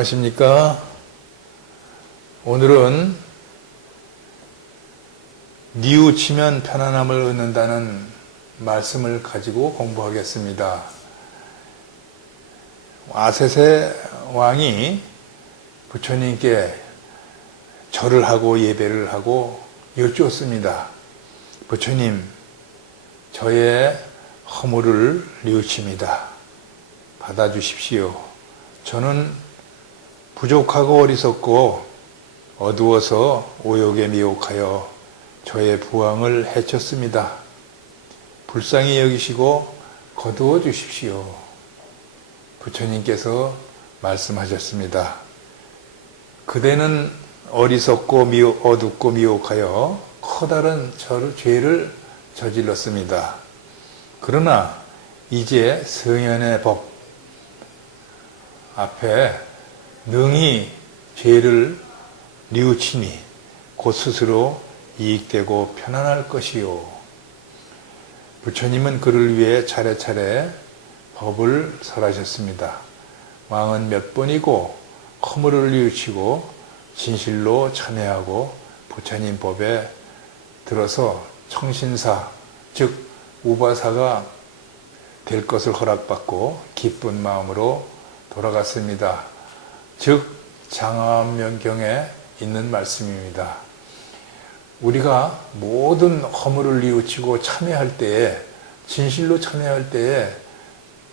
안녕하십니까. 오늘은 뉘우치면 편안함을 얻는다는 말씀을 가지고 공부하겠습니다. 아세세 왕이 부처님께 절을 하고 예배를 하고 여쭈었습니다. 부처님, 저의 허물을 뉘우칩니다. 받아주십시오. 저는 부족하고 어리석고 어두워서 오욕에 미혹하여 저의 부왕을 해쳤습니다. 불쌍히 여기시고 거두어 주십시오. 부처님께서 말씀하셨습니다. 그대는 어리석고 미혹, 어둡고 미혹하여 커다란 죄를 저질렀습니다. 그러나 이제 성현의 법 앞에 능히 죄를 뉘우치니 곧 스스로 이익되고 편안할 것이요. 부처님은 그를 위해 차례차례 법을 설하셨습니다. 왕은 몇 번이고 허물을 뉘우치고 진실로 참여하고 부처님 법에 들어서 청신사, 즉 우바사가 될 것을 허락받고 기쁜 마음으로 돌아갔습니다. 즉 장암명경에 있는 말씀입니다. 우리가 모든 허물을 뉘우치고 참여할 때에 진실로 참여할 때에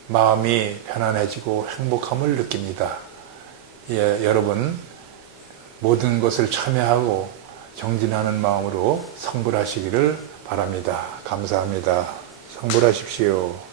마음이 편안해지고 행복함을 느낍니다. 예, 여러분 모든 것을 참여하고 정진하는 마음으로 성불하시기를 바랍니다. 감사합니다. 성불하십시오.